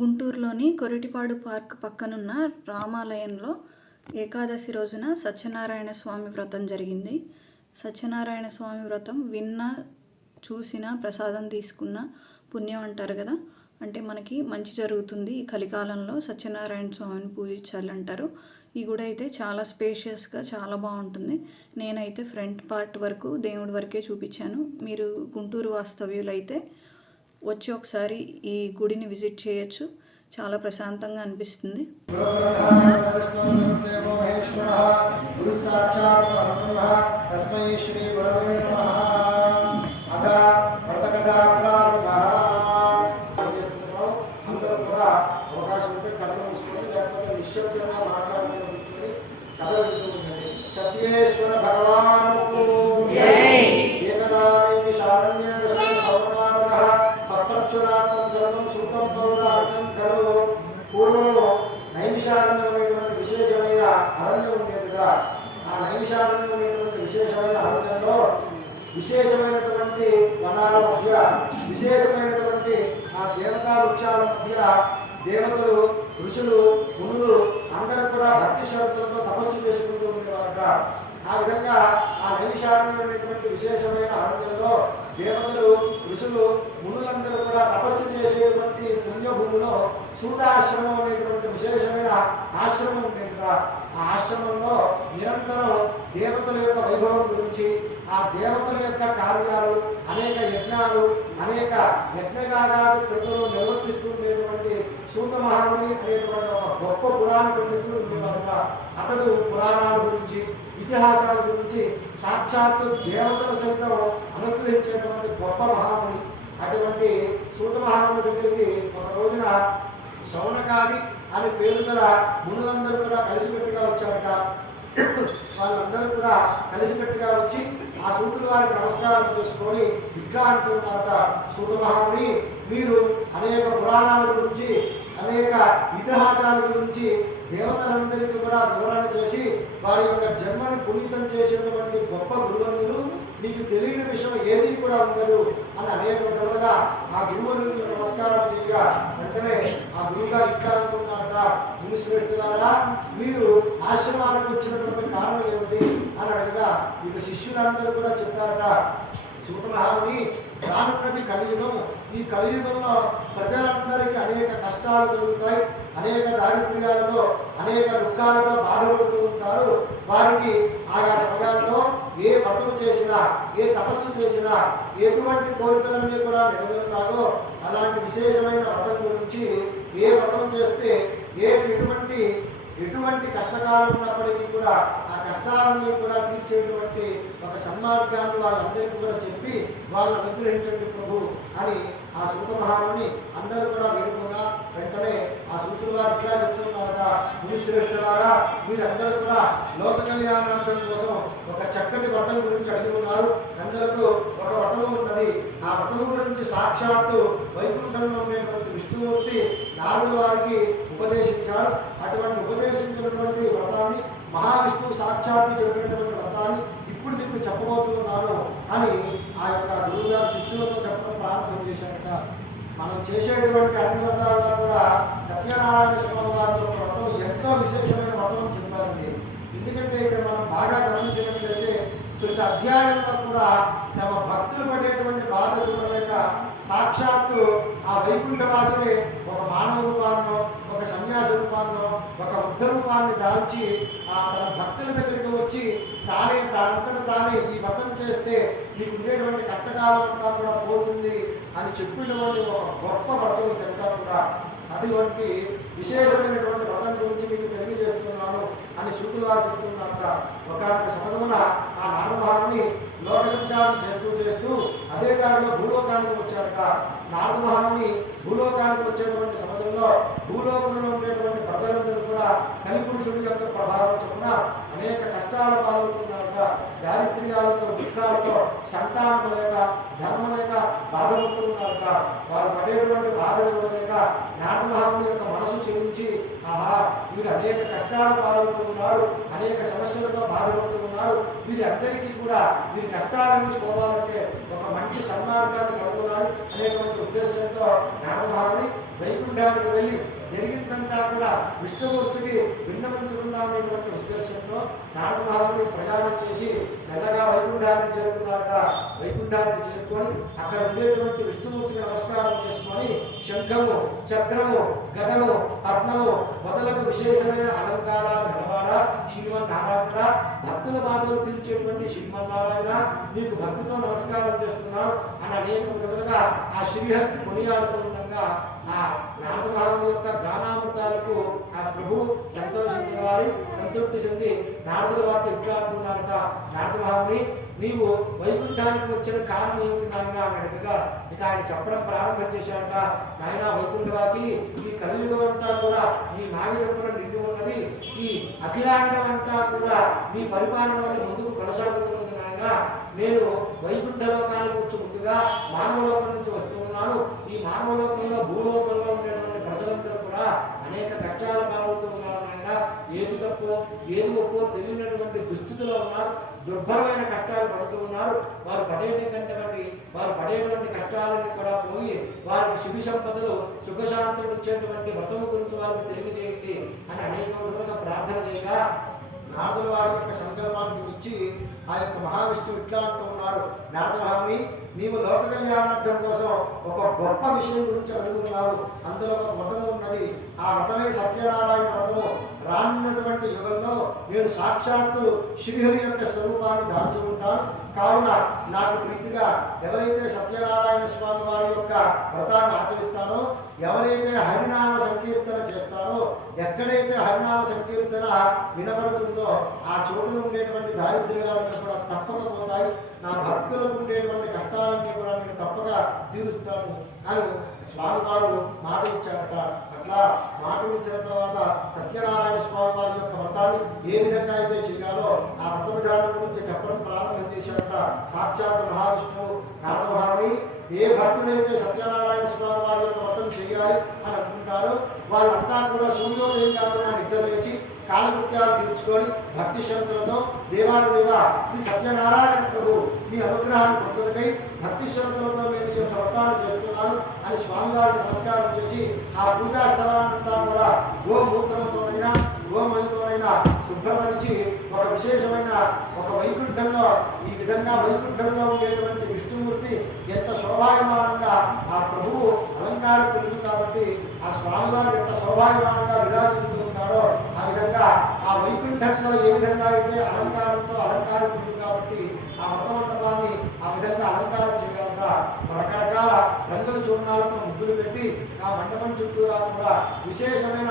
గుంటూరులోని కొరిటిపాడు పార్క్ పక్కనున్న రామాలయంలో ఏకాదశి రోజున సత్యనారాయణ స్వామి వ్రతం జరిగింది. సత్యనారాయణ స్వామి వ్రతం విన్నా చూసినా ప్రసాదం తీసుకున్న పుణ్యం అంటారు కదా. అంటే మనకి మంచి జరుగుతుంది. ఈ కలికాలంలో సత్యనారాయణ స్వామిని పూజించాలంటారు. ఈ గుడి అయితే చాలా స్పేషియస్గా చాలా బాగుంటుంది. నేనైతే ఫ్రంట్ పార్ట్ వరకు దేవుడి వరకే చూపించాను. మీరు గుంటూరు వాస్తవ్యులు అయితే వచ్చి ఒకసారి ఈ గుడిని విజిట్ చేయొచ్చు. చాలా ప్రశాంతంగా అనిపిస్తుంది. సత్యేశ్వర భగవాన్ పూర్వంలో నైమిషారణ్యమైనటువంటి విశేషమైన అరణ్యం ఉండేది కదా. ఆ నైమిషారణ్యమైనటువంటి విశేషమైన అరణ్యంలో విశేషమైనటువంటి వనాల మధ్య విశేషమైనటువంటి ఆ దేవతా వృక్షాల మధ్య దేవతలు, ఋషులు, మునులు అందరూ కూడా భక్తి శ్రద్ధలతో తపస్సు చేసుకుంటూ ఉండేవారట. ఆ విధంగా ఆ నైమిషారణ్యమైనటువంటి విశేషమైన అరణ్యంలో దేవతలు, ఋషులు, మునులందరూ కూడా తపస్సు చేసేటువంటి పుణ్యభూమిలో సూతాశ్రమం అనేటువంటి విశేషమైన ఆశ్రమం ఉండేది కదా. ఆ ఆశ్రమంలో నిరంతరం దేవతల యొక్క వైభవం గురించి, ఆ దేవతల యొక్క కార్యాలు, అనేక యజ్ఞాలు, అనేక యజ్ఞగాగాది కృతులు నిర్వర్తిస్తుండేటువంటి సూత మహాముని అనేటువంటి ఒక గొప్ప పురాణ పండితుడు ఉండేవారుగా. అతడు పురాణాల గురించి, ఇతిహాసాల గురించి సాక్షాత్తు దేవతల సైతం అనుగ్రహించేటువంటి గొప్ప మహాముని. అటువంటి సూత మహాముని దగ్గరికి ఒక రోజున శౌనకాది అని పేరు గల మునులందరూ కూడా కలిసికట్టుగా వచ్చారట. వాళ్ళందరూ కూడా కలిసికట్టుగా వచ్చి ఆ సూతుల వారికి నమస్కారం చేసుకొని ఇట్లా అంటున్నారట, సూత మహాముని, మీరు అనేక పురాణాల గురించి, అనేక ఇతిహాసాల గురించి దేవతలందరికీ కూడా వివరణ చేసి వారి యొక్క జన్మని పునీతం చేసేటువంటి గొప్ప గురువులు, మీకు తెలియని విషయం ఏది కూడా ఉండదు అని అనేక విధాలుగా ఆ గురువులకు నమస్కారం చేయగా వెంటనే ఆ గురువుగా ఇట్లా అనుకున్నారట, ముని శ్రేష్ఠులారా, మీరు ఆశ్రమానికి వచ్చినటువంటి కారణం ఏమిటి అని అడగగా ఇక శిష్యులందరూ కూడా చెప్పారట, సూత మహాముని, రానున్నది కలియుగం. ఈ కలియుగంలో ప్రజలందరికీ అనేక కష్టాలు కలుగుతాయి, అనేక దారిద్ర్యాలతో, అనేక దుఃఖాలతో బాధపడుతూ ఉంటారు. వారికి ఆయా సమయాల్లో ఏ వ్రతం చేసినా, ఏ తపస్సు చేసినా, ఎటువంటి కోరికలన్నీ కూడా నెరవేరుతాయో అలాంటి విశేషమైన వ్రతం గురించి, ఏ వ్రతం చేస్తే ఎటువంటి కష్టకాలం ఉన్నప్పటికీ కూడా ఆ కష్టాలన్నీ కూడా తీర్చేటువంటి ఒక సన్మార్గాన్ని వాళ్ళందరికీ కూడా చెప్పి వాళ్ళని అనుగ్రహించండి ప్రభు అని ఆ సూత మహాముని అందరూ కూడా వేడుకోగా వెంటనే ఆ సూతులు వారు ఇట్లా చెప్తున్నారట, ముని శ్రేష్ఠులారా, మీరందరూ కూడా లోక కళ్యాణార్థం కోసం ఒక చక్కటి వ్రతం గురించి అడుగుతున్నారు. అందరికీ ఒక వ్రతము ఉన్నది. ఆ వ్రతము గురించి సాక్షాత్తు వైకుంఠంలో ఉండేటువంటి విష్ణుమూర్తి నారదుల వారికి ఉపదేశించారు. అటువంటి ఉపదేశించినటువంటి వ్రతాన్ని, మహావిష్ణువు సాక్షాత్తు చెప్పినటువంటి వ్రతాన్ని ఇప్పుడు మీకు చెప్పబోతున్నాను అని ఆ యొక్క గురువుగారు శిష్యులతో చెప్పడం ప్రారంభం చేశారట. మనం చేసేటువంటి అన్ని వ్రతాల్లో కూడా సత్యనారాయణ స్వామి వారి యొక్క వ్రతం ఎంతో విశేషమైన వ్రతం అని చెప్పారండి. ఎందుకంటే ఇక్కడ మనం బాగా గమనించినట్లయితే ప్రతి అధ్యాయంలో కూడా తమ భక్తులు పడేటువంటి బాధ చూడలేక సాక్షాత్తు ఆ వైకుంఠవాసుడే ఒక మానవ రూపాల్లో, ఒక సన్యాస రూపాల్లో, ఒక వృద్ధ రూపాన్ని దాల్చి తన భక్తుల దగ్గరికి వచ్చి తానే ఈ వ్రతం చేస్తే మీకు ఉండేటువంటి కష్టకాలం అంతా కూడా పోతుంది అని చెప్పినటువంటి ఒక గొప్ప వ్రతం ఇదంతా కూడా. అటువంటి విశేషమైనటువంటి వ్రతం గురించి మీకు తెలియజేస్తున్నాను అని సూతులు వారు చెప్తున్నారట. ఒకనొక సమయమున ఆ నారదమహాముని లోక సంచారం చేస్తూ అదే దారిలో భూలోకానికి వచ్చారట. నారదమహాముని భూలోకానికి వచ్చేటువంటి సమయంలో భూలోకంలో ఉండేటువంటి ప్రజలందరూ కూడా కలిపురుషుడి యొక్క ప్రభావం చొప్పున అనేక కష్టాల పాలవుతున్నారట, దారిద్ర్యాలతో దుఃఖాలతో సంతానం లేక ధర్మం లేక బాధపడుతున్నారట. వారు పడేటువంటి బాధ చూడలేక నారద మహాముని యొక్క మనసు చెల్లించి ఆహా వీరు అనేక కష్టాలు పాలవుతున్నారు, అనేక సమస్యలతో బాధపడుతున్నారు, వీరందరికీ కూడా వీరి కష్టాల నుంచి పోవాలంటే ఒక మంచి సన్మార్గాన్ని కనుగొనాలి అనేటువంటి ఉద్దేశంతో నారద మహాముని వైకుంఠానికి వెళ్ళి జరిగిందంతా కూడా విష్ణుమూర్తికి విన్నవించుకుందామనేటువంటి ఉద్దేశంతో నారద మహాముని ప్రయాణం చేసి మెల్లగా వైకుంఠానికి చేరుకున్నాక వైకుంఠానికి చేరుకొని అక్కడ ఉండేటువంటి విష్ణుమూర్తికి నమస్కారం చేసుకొని శంఖము చక్రము గదము పద్మము మొదలగు విశేషమైన అలంకారాలు నిలవాడ శ్రీమన్నారాయణ, భక్తుల బాధలు తీర్చేటువంటి శ్రీమన్నారాయణ నీకు భక్తితో నమస్కారం చేస్తున్నాను అని అనేక విధములుగా ఆ శ్రీహరి కొనియాడుతూ ఉండగా ఆ నారద మహాముని యొక్క గానామృతాలకు ఆ ప్రభు సంతోషించిన వారి సంతృప్తి చెంది నారదుల వారితో ఇట్లా అంటున్నారట, నారద మహాముని నీవు వైకుంఠానికి వచ్చిన కారణం ఏమిటి నాయన అని అడగగా ఇక ఆయన చెప్పడం ప్రారంభం చేశారట. నాయన వైకుంఠవాసి, ఈ కలియుగం అంతా కూడా ఈ నాగచక్రం నిండి ఉన్నది, ఈ అఖిలాండం అంతా కూడా నీ పరిపాలన వల్ల ముందుకు కొనసాగుతున్నది నాయన. నేను వైకుంఠ లోకాలకు వచ్చి ముందుగా మానవలోకం నుంచి వస్తున్నాను. ఈ మానవలోకంలో భూలోకంలో ఉండేటువంటి ప్రజలందరూ కూడా అనేక కష్టాల పాల్గొతున్నారు నాయన. ఏది తప్పో ఏది ఒప్పో తెలియనటువంటి దుస్థితిలో ఉన్నారు, దుర్భరమైన కష్టాలు పడుతూ ఉన్నారు. వారు పడేటువంటి కష్టాలను కూడా పోయి వారికి శుభ సంపదలు సుఖశాంతులు ఇచ్చేటువంటి వ్రతము గురించి వారికి తెలియజేయండి అని అనేక విధంగా ప్రార్థన చేయగా నారదుల వారి యొక్క సంకల్పానికి ఇచ్చి ఆ యొక్క మహావిష్ణువు ఇట్లా అంటూ ఉన్నారు, నారద మహాముని నీవు లోక కళ్యాణార్థం కోసం ఒక గొప్ప విషయం గురించి అడుగుతున్నావు. అందులో ఒక వ్రతము ఉన్నది, ఆ వ్రతమే సత్యనారాయణ వ్రతము. రానున్నటువంటి యుగంలో నేను సాక్షాత్తు శ్రీహరి యొక్క స్వరూపాన్ని దాల్చి ఉంటాను. కావున నాకు ప్రీతిగా ఎవరైతే సత్యనారాయణ స్వామి వారి యొక్క వ్రతాన్ని ఆచరిస్తారో, ఎవరైతే హరినామ సంకీర్తన చేస్తారో, ఎక్కడైతే హరినామ సంకీర్తన వినబడుతుందో ఆ చోటులో ఉండేటువంటి దారిద్ర్యాలను కూడా తప్పకపోతాయి, నా భక్తులకు ఉండేటువంటి కష్టాలన్నీ కూడా నేను తప్పక తీరుస్తాను అని స్వామి వారు మాట ఇచ్చారట. అట్లా మాట ఇచ్చిన తర్వాత సత్యనారాయణ స్వామి వారి యొక్క వ్రతాన్ని ఏ విధంగా అయితే చేయాలో ఆ వ్రత విధానం గురించి చెప్పడం ప్రారంభం చేశారట. సాక్షాత్ మహావిష్ణువు నారద మహాముని ఏ భక్తుడైతే సత్యనారాయణ స్వామి వారి యొక్క వ్రతం చేయాలి అని అనుకుంటారో వాళ్ళంతా కూడా సూర్యోదయం కాకుండా నిద్ర లేచి కాలకృత్యాలు తీర్చుకొని భక్తి శ్రద్ధలతో దేవాలదేవ శ్రీ సత్యనారాయణ ప్రభు మీ అనుగ్రహాన్ని పొందుటకై భక్తి శ్రద్ధలతో మేము ఈ యొక్క వ్రతాన్ని చేస్తున్నాను అని స్వామివారికి నమస్కారం చేసి ఆ పూజా స్థలాన్నంతా కూడా గోమూత్రముతోనైనా గోమయంతోనైనా శుభ్రపరిచి ఒక విశేషమైన ఒక వైకుంఠంలో ఈ విధంగా వైకుంఠంలో ఉండేటువంటి విష్ణుమూర్తి ఎంత శోభాయమానంగా ఆ ప్రభువు అలంకారం పిలుచు కాబట్టి ఆ స్వామివారు ఎంత శోభాయమానంగా విరాజిల్లుతూ ఉంటాడో ఆ విధంగా ఆ వైకుంఠంలో ఏ విధంగా అయితే అలంకారంతో అలంకారం ఉంటుంది కాబట్టి ఆ వ్రత మండపాన్ని ఆ విధంగా అలంకారం చేయాలట. రకరకాల రంగుల చూర్ణాలతో ముగ్గులు పెట్టి ఆ మండపం చుట్టూరా కూడా విశేషమైన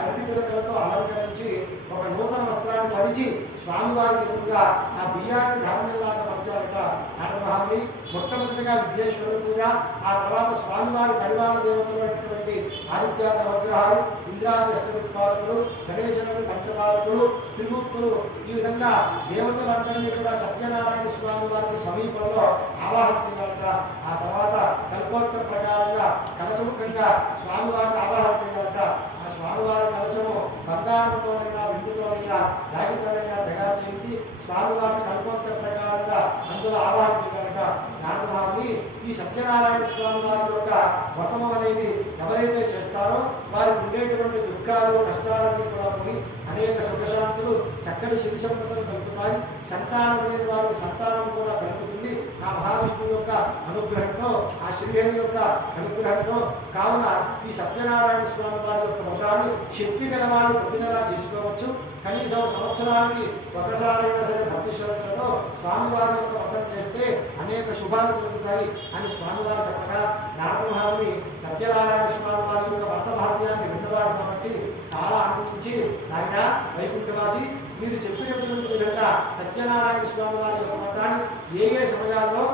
అరటి పిలకలతో అలంకరించి ఒక నూతన వస్త్రాన్ని పరిచి స్వామివారికి ఎదురుగా ఆ బియ్యాన్ని ధాన్యంలాగా పరిచారట. నారద మహాముని మొట్టమొదటిగా విఘ్నేశ్వరుడు పూజ, ఆ తర్వాత స్వామివారి పరివార దేవతలైనటువంటి ఆదిత్యాత్మ విగ్రహాలు, ఇంద్రాది అష్టదిక్పాలకులు, గణేశుడు పంచపాలకులు, త్రిమూర్తులు, ఈ విధంగా దేవతలందరినీ కూడా సత్యనారాయణ స్వామి వారికి సమీపంలో ఆవాహన చేయాలట. ఆ తర్వాత కల్పోత్తర ప్రకారంగా కలసముఖంగా స్వామివారిని ఆవాహన చేయాలట. ఆ స్వామివారి కలసము బంగారంతోనైనా వెండితోనైనా రాగితోనైనా తయారు చేయించి స్వామివారిని కల్పోత్తర ప్రకారంగా అందులో ఆవాహన చేయాలట. నారద మహాముని ఈ సత్యనారాయణ స్వామి వారి యొక్క వ్రతము అనేది ఎవరైతే చేస్తారో వారికి ఉండేటువంటి దుఃఖాలు కష్టాలన్నీ కూడా పోయి అనేక సుఖశాంతులు చక్కటి శివ సంపదలు కలుగుతాయి. సంతానం లేని వారికి సంతానం కూడా కలుగుతుంది ఆ మహావిష్ణువు యొక్క అనుగ్రహంతో, ఆ శ్రీహరి యొక్క అనుగ్రహంతో. కావున ఈ సత్యనారాయణ స్వామి వారి యొక్క వ్రతాన్ని శక్తి గల వారు ప్రతి నెలా చేసుకోవచ్చు. కనీసం సంవత్సరానికి ఒకసారైనా సరే భక్తి శ్రద్ధలతో స్వామివారి యొక్క వ్రతం చేస్తే అనేక శుభాలు కలుగుతాయి అని స్వామివారు చెప్పగా నారద మహాముని సత్యనారాయణ స్వామి వారి యొక్క వస్త్రభాగ్యాన్ని విన్నవాడు కాబట్టి చాలా ఆనందించి నాయన వైకుంఠవాసి మీరు చెప్పినటువంటి విధంగా సత్యనారాయణ స్వామి వారి యొక్క వ్రతాన్ని ఏ సమయాల్లో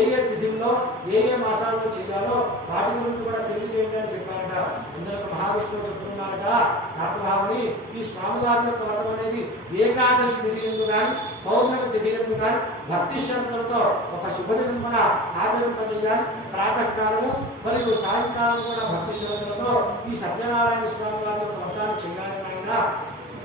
ఏ తిథుల్లో ఏ మాసాల్లో చేయాలో వాటి గురించి కూడా తెలియజేయండి అని చెప్పారట. అందరూ మహా మహావిష్ణువు చెప్తున్నారట నారదమహాముని, ఈ స్వామివారి యొక్క వ్రతం అనేది ఏకాదశి తిథి ఎందు కానీ పౌర్ణమి తిథి ఎందు కానీ భక్తి శ్రద్ధలతో ఒక శుభదినమున ఆచరింపజేయాలి. ప్రాతకాలము మరియు సాయంకాలం కూడా భక్తి శ్రద్ధలతో ఈ సత్యనారాయణ స్వామి వారి యొక్క వ్రతాన్ని చేయాలి. ఆయన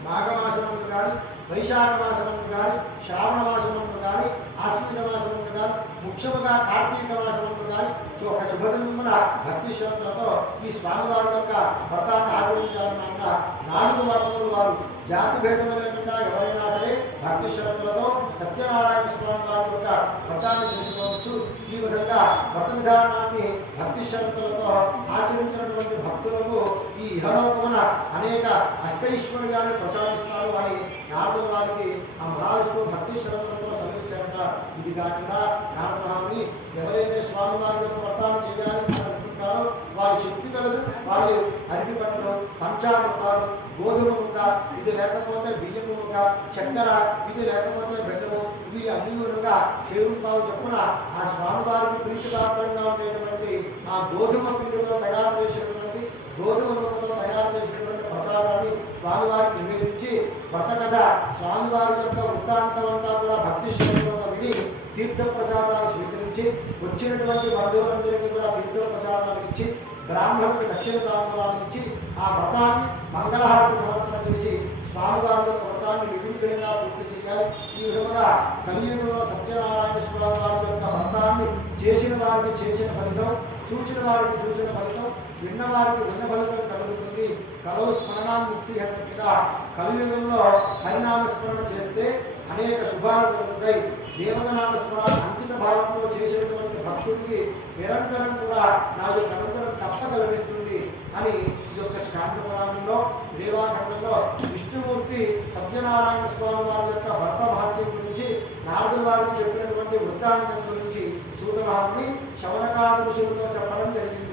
మాఘమాసమందు కానీ వైశాఖ మాసమందు కానీ శ్రావణ మాసమందు కానీ ఆశ్వీజ మాసమందు కానీ ముఖ్యముగా కార్తీక మాసమందు కానీ ఒక శుభదినమున భక్తి శ్రద్ధలతో ఈ స్వామివారి యొక్క వ్రతాన్ని ఆచరించాలని ఆయన 4 వర్ణములు వారు జాతి భేదము లేకుండా ఎవరైనా సరే భక్తి శ్రద్ధలతో సత్యనారాయణ స్వామి వారి యొక్క వ్రతాన్ని చేసుకోవచ్చు. ఈ విధంగా వ్రత విధానాన్ని భక్తి శ్రద్ధలతో ఆచరించినటువంటి భక్తులకు ఈ ఇహలోకమున అనేక అష్టైశ్వర్యాన్ని ప్రసాదిస్తారు అని నారదుల వారికి ఆ మహావిష్ణువు భక్తి శ్రద్ధలతో సెలవిచ్చారట. ఇది కాకుండా నారద మహాముని ఎవరైతే స్వామివారి యొక్క వ్రతాన్ని చేయాలని అనుకుంటారో వారి శక్తి కలదు వాళ్ళు అరటి పండ్లు, పంచామృతాలు, గోధుమ ముక్క, ఇది లేకపోతే బియ్యము ముక్క, చక్కెర, ఇది లేకపోతే బెల్లము, ఇవి అన్నిగా చేరుపావు చొప్పున ఆ స్వామివారికి ప్రీతిపాత్రంగా ఉండేటువంటి ఆ గోధుమ పిండితో తయారు చేసినటువంటి గోధుమ ముక్కతో తయారు చేసినటువంటి ప్రసాదాన్ని స్వామివారికి నివేదించి వ్రత కథ స్వామివారి యొక్క వృత్తాంతం అంతా కూడా భక్తి శ్రద్ధగా విని తీర్థ ప్రసాదాలు స్వీకరించి వచ్చినటువంటి బంధువులందరికీ కూడా తీర్థ ప్రసాదాలు ఇచ్చి బ్రాహ్మణులకు దక్షిణ తాంబూలాలు ఇచ్చి ఆ వ్రతాన్ని మంగళహారతి సమర్పణ చేసి స్వామివారి యొక్క వ్రతాన్ని నిర్విఘ్నంగా పూర్తి చేయాలి. ఈ విధంగా కలియుగంలో సత్యనారాయణ స్వామి వారి యొక్క వ్రతాన్ని చేసిన వారికి చేసిన ఫలితం, చూచిన వారికి చూసిన ఫలితం, విన్న వారికి విన్న ఫలితం కలుగుతుంది. కలో స్మరణాన్ముక్తి అన్నట్టుగా కలియుగంలో హరినామ స్మరణ చేస్తే అనేక శుభాలు కలుగుతాయి. దేవతనామ స్మరణ అంకిత భావంతో చేసేటువంటి భక్తుడికి నిరంతరం కూడా నాకు నిరంతరం తప్పక లభిస్తుంది అని ఈ యొక్క స్కాంత పురాణంలో దేవాఖండంలో విష్ణుమూర్తి సత్యనారాయణ స్వామి వారి యొక్క భర్త మహత్యం గురించి నారదుల వారికి చెప్పినటువంటి వృత్తాంతం గురించి సూత మహాముని శవనకాది ఋషులతో చెప్పడం జరిగింది.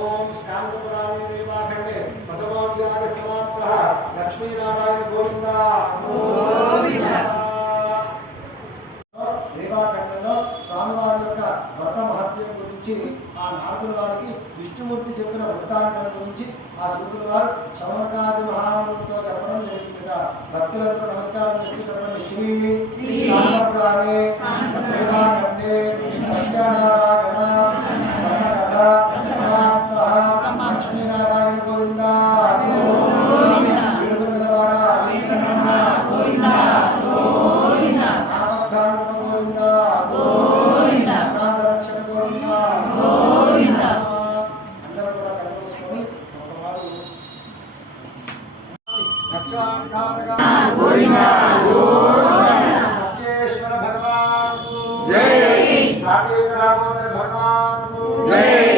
ఓం స్కాంత పురాణే దేవాఖండే ప్రథమోధ్యాయ సమాప్తః. లక్ష్మీనారాయణ గోవింద గోవింద. దేవాఖండంలో స్వామివారి యొక్క వ్రత మహత్యం గురించి ఆ నారదుల వారికి విష్ణుమూర్తి చెప్పిన వృత్తాంతం గురించి ఆ సూతుల వారు శవనకాది మహామునితో చెప్పడం జరిగింది. భక్తులకు నమస్కారం చెప్పి చెప్పండి. శ్రీ స్కాంతపురాణే దేవాఖండే సత్యనారాయణ వ్రత కథ సమాప్తః. లక్ష్మీనారాయణ గోవింద भगवान जय।